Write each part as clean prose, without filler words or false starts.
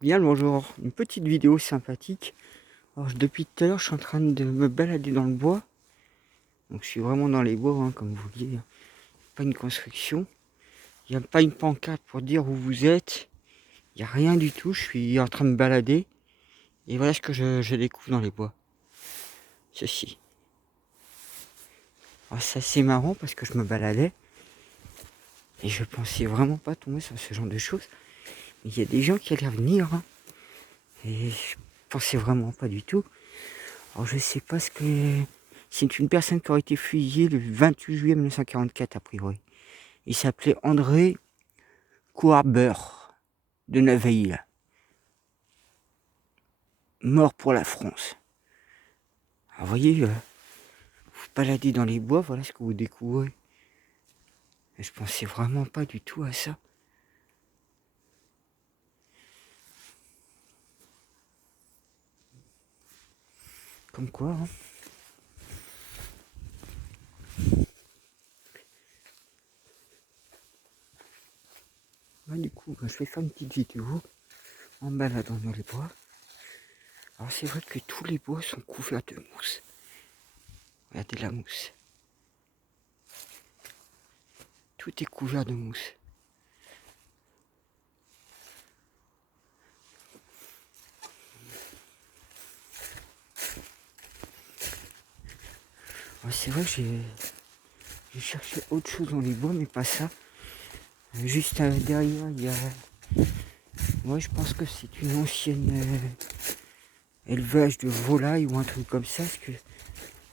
Bien le bonjour, une petite vidéo sympathique. Alors depuis tout à l'heure je suis en train de me balader dans le bois. Donc je suis vraiment dans les bois, hein, comme vous voyez. Pas une construction. Il n'y a pas une pancarte pour dire où vous êtes. Il n'y a rien du tout, je suis en train de me balader. Et voilà ce que je découvre dans les bois. Ceci. Alors c'est assez marrant parce que je me baladais. Et je pensais vraiment pas tomber sur ce genre de choses. Mais il y a des gens qui allaient venir. Hein, et je pensais vraiment pas du tout. Alors je sais pas ce que... C'est une personne qui aurait été fusillée le 28 juillet 1944 a priori. Il s'appelait André Couarber de Naveil. Mort pour la France. Alors vous voyez, vous baladez dans les bois, voilà ce que vous découvrez. Et je pensais vraiment pas du tout à ça. Comme quoi, hein. Du coup, je vais faire une petite vidéo en baladant dans les bois. Alors c'est vrai que tous les bois sont couverts de mousse. Regardez la mousse. Tout est couvert de mousse. Alors, c'est vrai que j'ai cherché autre chose dans les bois, mais pas ça. Juste derrière, il y a... Moi, je pense que c'est une ancienne élevage de volailles ou un truc comme ça, parce que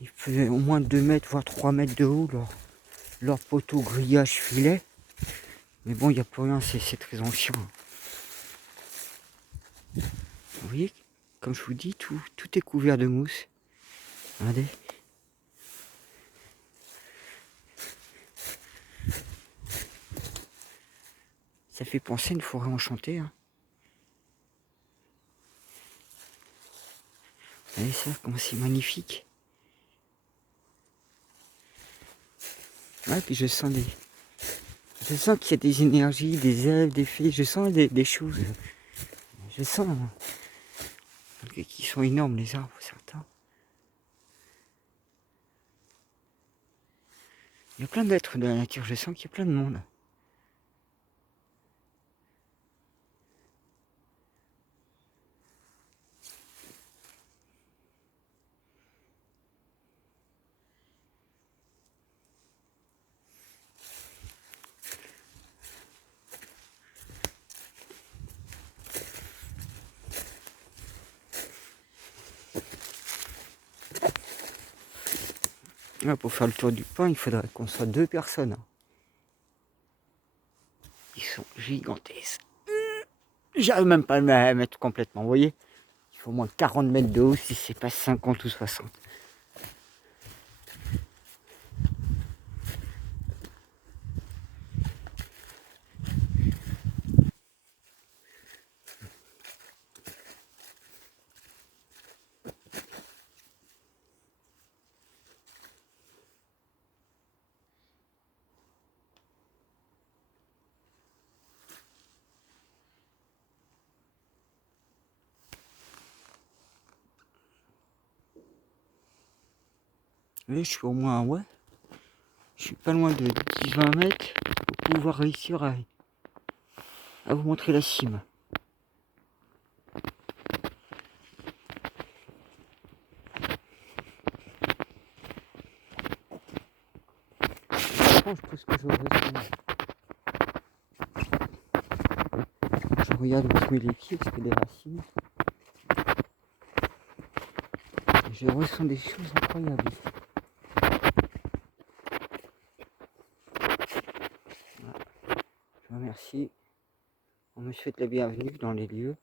il faisait au moins 2 mètres, voire 3 mètres de haut, leur poteau grillage filet. Mais bon, il n'y a plus rien, c'est très ancien. Vous voyez, comme je vous dis, tout est couvert de mousse. Regardez. Ça fait penser à une forêt enchantée. Hein. Vous voyez ça, comment c'est magnifique. Ouais, puis je sens qu'il y a des énergies, des elfes, des fées, je sens des choses. Je sens qui sont énormes, les arbres, certains. Il y a plein d'êtres de la nature, je sens qu'il y a plein de monde. Ouais, pour faire le tour du pont, il faudrait qu'on soit 2 personnes. Hein. Ils sont gigantesques. J'arrive même pas à me mettre complètement, vous voyez. Il faut au moins 40 mètres de haut si c'est pas 50 ou 60. Là, je suis au moins, ouais, je suis pas loin de 10-20 mètres pour pouvoir réussir à vous montrer la cime. Je pense que je ressens. Je regarde où je mets les pieds parce que des racines. Je ressens des choses incroyables ici. Voilà. Je vous remercie. On me souhaite la bienvenue dans les lieux.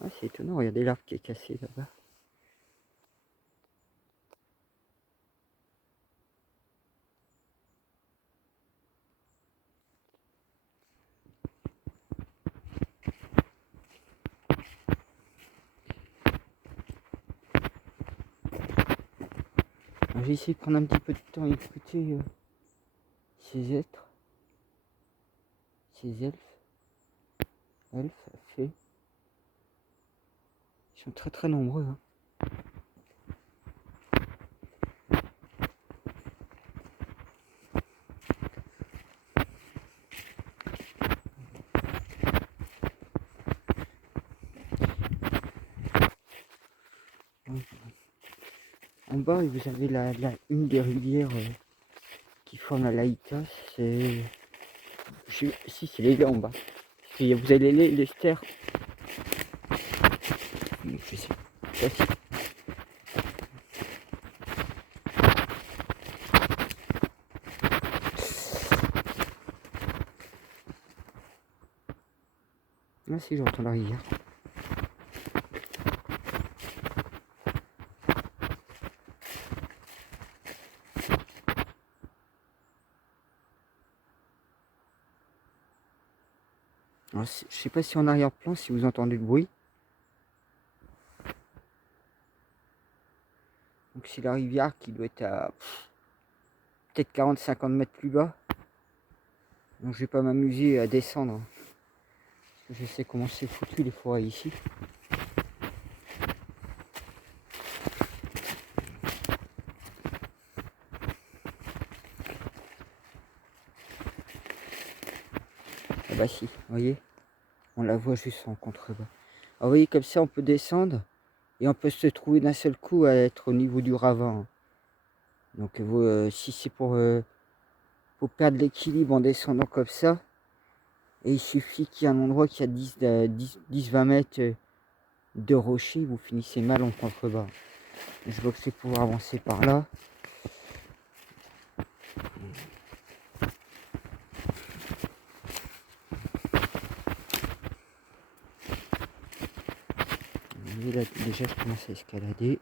Ah, c'est étonnant, regardez l'arbre qui est cassé là-bas. J'ai essayé de prendre un petit peu de temps et écouter Ces êtres, ces elfes, fées, ils sont très très nombreux. Hein. En bas, vous avez une des rivières qui forme la Laïka. C'est... Si, c'est les là en bas. Et vous avez l'Esther. Je sais pas si... Ah si, j'entends la rivière. Alors, je sais pas si en arrière-plan, si vous entendez le bruit. Donc c'est la rivière qui doit être à peut-être 40-50 mètres plus bas. Donc je vais pas m'amuser à descendre. Parce que je sais comment c'est foutu les forêts ici. Ah bah si, vous voyez, on la voit juste en contrebas. Alors vous voyez, comme ça on peut descendre et on peut se trouver d'un seul coup à être au niveau du ravin. Donc si c'est pour perdre l'équilibre en descendant comme ça, et il suffit qu'il y ait un endroit qui a 10-20 mètres de rocher, vous finissez mal en contrebas. Je vois que c'est pouvoir avancer par là. Et là, déjà je commence à escalader.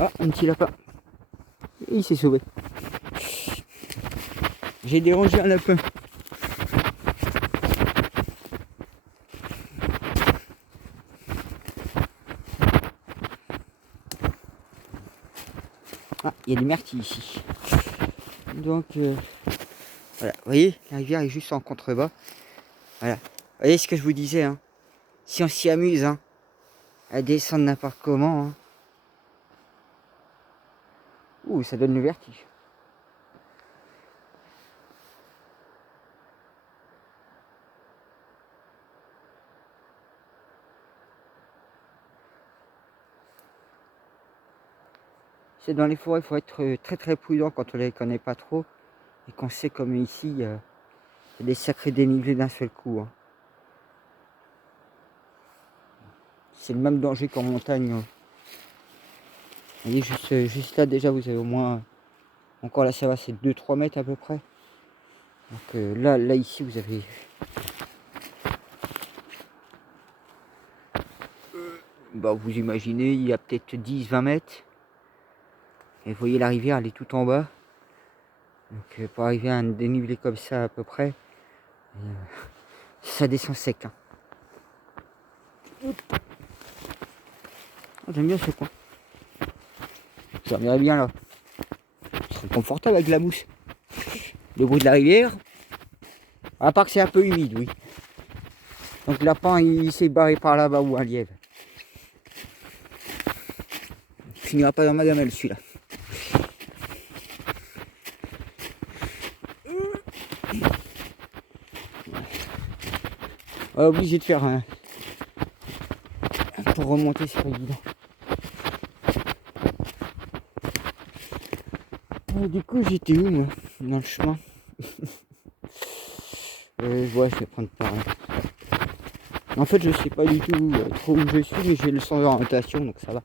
Ah, un petit lapin. Il s'est sauvé. J'ai dérangé un lapin. Ah, il y a des myrtilles ici. Donc, voilà. Vous voyez, la rivière est juste en contrebas. Voilà. Vous voyez ce que je vous disais, hein. Si on s'y amuse, hein, à descendre n'importe comment, hein. Ouh, ça donne le vertige. C'est dans les forêts, il faut être très très prudent quand on les connaît pas trop. Et qu'on sait comme ici, il y a des sacrés dénivelés d'un seul coup. Hein. C'est le même danger qu'en montagne. Hein. Vous voyez, juste là déjà, vous avez au moins... Encore là, ça va, c'est 2-3 mètres à peu près. Donc là ici, vous avez... Bah, vous imaginez, il y a peut-être 10-20 mètres. Et vous voyez, la rivière, elle est tout en bas. Donc pour arriver à un dénivelé comme ça à peu près, ça descend sec. Hein. Oh, j'aime bien ce coin. Je dormirais bien là. Je serais confortable avec la mousse. Le bruit de la rivière. À part que c'est un peu humide, oui. Donc le lapin, il s'est barré par là-bas ou un lièvre. Il finira pas dans ma gamelle celui-là. Obligé de faire un... Pour remonter, c'est pas évident. Du coup, j'étais où, moi? Dans le chemin. Ouais, je vais prendre par là. En fait, je sais pas du tout trop où je suis, mais j'ai le sens d'orientation, donc ça va.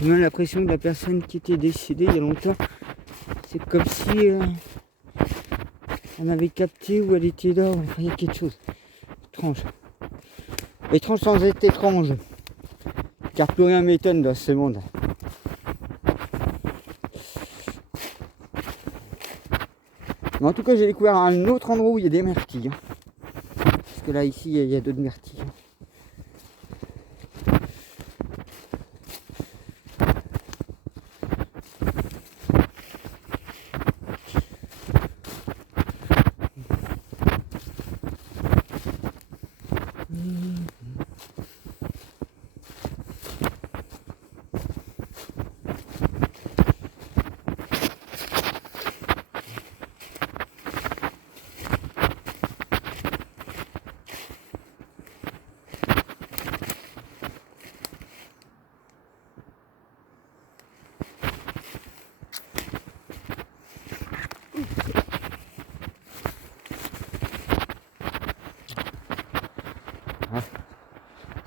J'ai même l'impression que la personne qui était décédée il y a longtemps, c'est comme si on avait capté où elle était là. Enfin, il y a quelque chose étrange. Étrange sans être étrange. Car plus rien m'étonne dans ce monde. Mais en tout cas, j'ai découvert un autre endroit où il y a des myrtilles. Parce que là, ici, il y a d'autres myrtilles.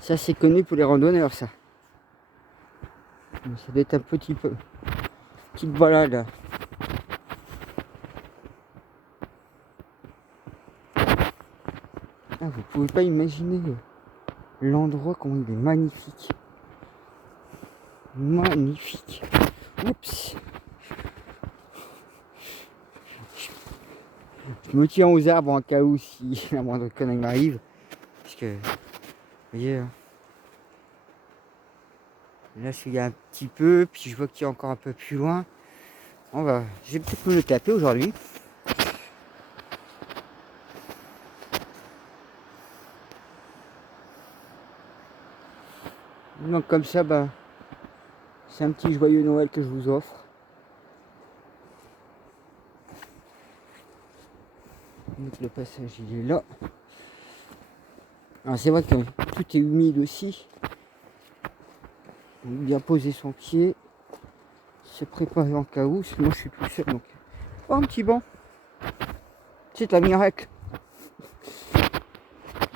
Ça, c'est connu pour les randonneurs, ça. Ça doit être un petit peu. Petite balade. Ah, vous pouvez pas imaginer l'endroit, comment il est magnifique. Magnifique. Oups. Je me tiens aux arbres en cas où si la moindre connerie m'arrive. Parce que, vous voyez, là, il y a un petit peu, puis je vois qu'il y a encore un peu plus loin. Je vais peut-être me le taper aujourd'hui. Donc comme ça, c'est un petit joyeux Noël que je vous offre. Donc le passage, il est là. Alors c'est vrai que tout est humide aussi. Donc, bien poser son pied, se préparer en cas où. Moi je suis tout seul, donc oh, un petit banc. C'est un miracle.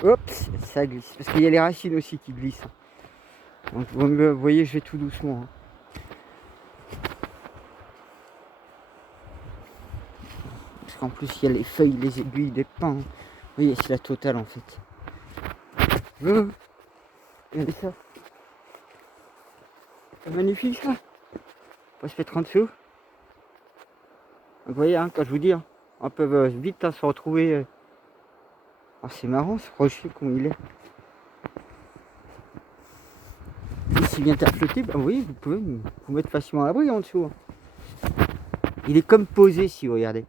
Hop, ça glisse. Parce qu'il y a les racines aussi qui glissent. Donc vous voyez, je vais tout doucement. Parce qu'en plus il y a les feuilles, les aiguilles, des pins. Vous voyez, c'est la totale en fait. Regardez ça. C'est magnifique ça. On va se mettre en dessous. Vous voyez, quand je vous dis, on peut vite se retrouver. Oh, c'est marrant ce rocher comme il est. Et s'il vient à flotter, oui, vous pouvez vous mettre facilement à l'abri en dessous. Il est comme posé si vous regardez.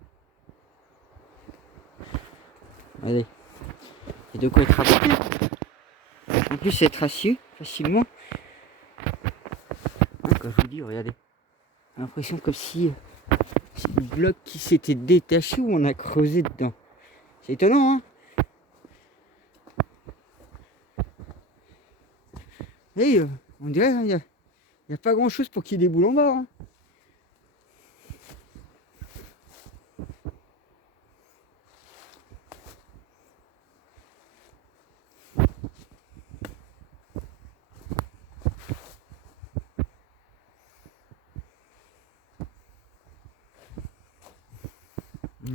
Regardez. Il y a de quoi être abattu. En plus, être assis facilement. Quand je vous dis, regardez. J'ai l'impression comme si c'est le bloc qui s'était détaché ou on a creusé dedans. C'est étonnant, hein? Et on dirait il n'y a pas grand chose pour qu'il y ait des boules en bas. Hein.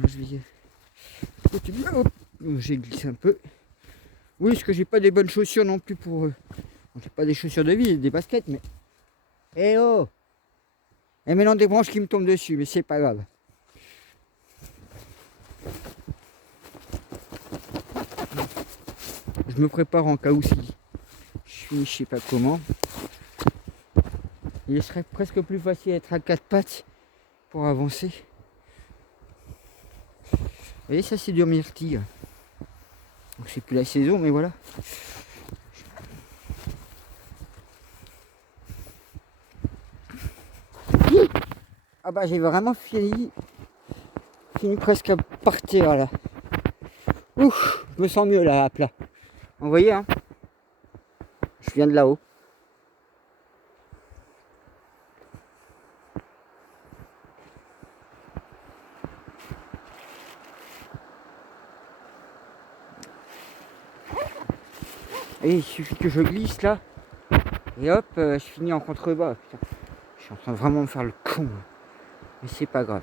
Je vais continuer. J'ai glissé un peu. Oui, parce que j'ai pas des bonnes chaussures non plus pour. J'ai pas des chaussures de vie, des baskets, mais. Eh oh! Et maintenant des branches qui me tombent dessus, mais c'est pas grave. Je me prépare en cas où si je finis, je sais pas comment. Il serait presque plus facile d'être à quatre pattes pour avancer. Vous voyez, ça c'est du myrtille. Donc c'est plus la saison, mais voilà. Ah bah j'ai vraiment fini presque à partir là. Ouf, je me sens mieux là à plat. Vous voyez, hein, je viens de là-haut. Et il suffit que je glisse là. Et hop, je finis en contrebas. Putain, je suis en train de vraiment me faire le con. Mais c'est pas grave.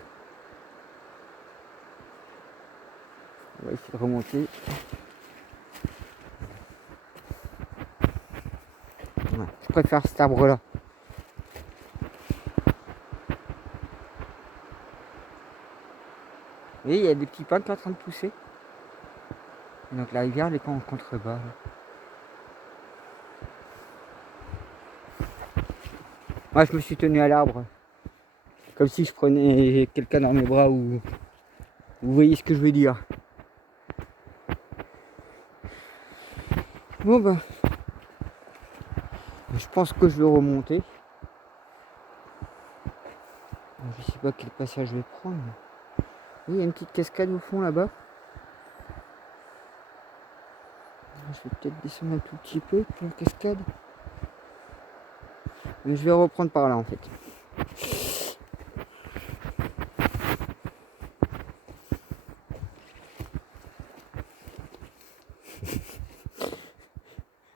On va essayer de remonter. Ouais, je préfère cet arbre là. Et il y a des petits pins qui sont en train de pousser. Donc la rivière elle est en contrebas. Là. Moi je me suis tenu à l'arbre. Comme si je prenais quelqu'un dans mes bras ou... Vous voyez ce que je veux dire. Bon ben, je pense que je vais remonter. Je sais pas quel passage je vais prendre. Oui, il y a une petite cascade au fond là-bas. Je vais peut-être descendre un tout petit peu pour la cascade. Mais je vais reprendre par là en fait.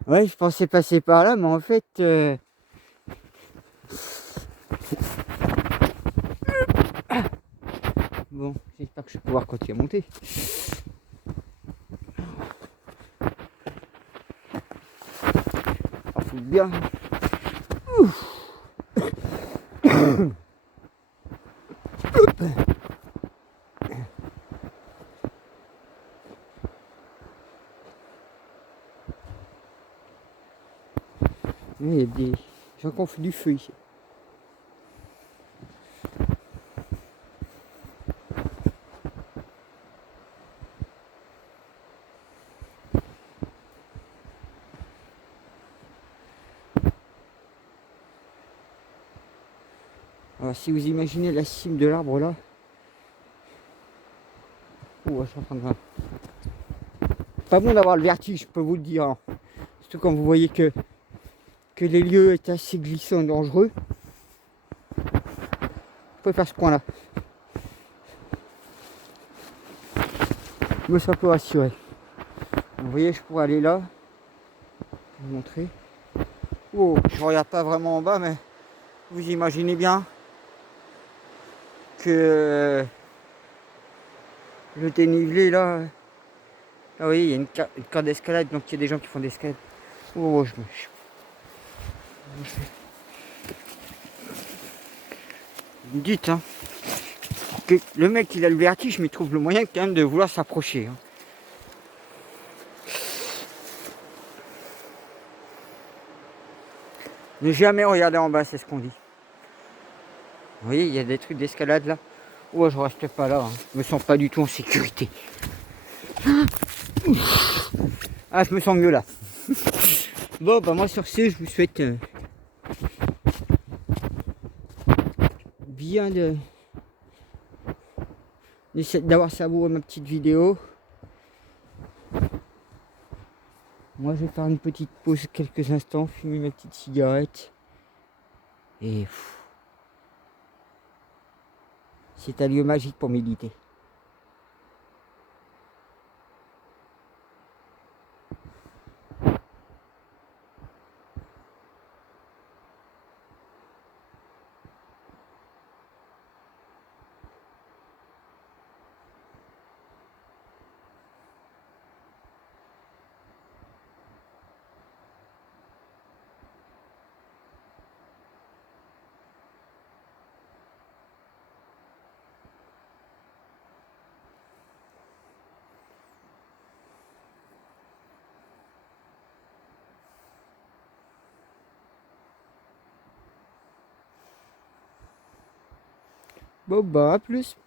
Ouais, je pensais passer par là, mais en fait... Bon, j'espère que je vais pouvoir continuer à monter. Ah, faut bien. Il y a des gens qui ont fait du feu ici. Alors, si vous imaginez la cime de l'arbre là. Oh, je suis en train de... Pas bon d'avoir le vertige, je peux vous le dire. Hein. Surtout quand vous voyez que les lieux étaient assez glissants et dangereux. Je préfère ce coin là. Je me sens un peu rassuré. Vous voyez, je pourrais aller là. Vous montrer. Oh, je regarde pas vraiment en bas, mais vous imaginez bien que le dénivelé là. Ah oui, il y a une corde d'escalade, donc il y a des gens qui font des escalades. Oh, Vous me dites, hein, que le mec il a le vertige, mais il trouve le moyen quand même de vouloir s'approcher. Hein. Ne jamais regarder en bas, c'est ce qu'on dit. Vous voyez, il y a des trucs d'escalade là. Oh, je reste pas là, hein. Je me sens pas du tout en sécurité. Ah, je me sens mieux là. Bon, bah moi sur ce, je vous souhaite bien d'avoir savouré ma petite vidéo. Moi, je vais faire une petite pause quelques instants, fumer ma petite cigarette. Et c'est un lieu magique pour méditer. Bon, bah, à plus.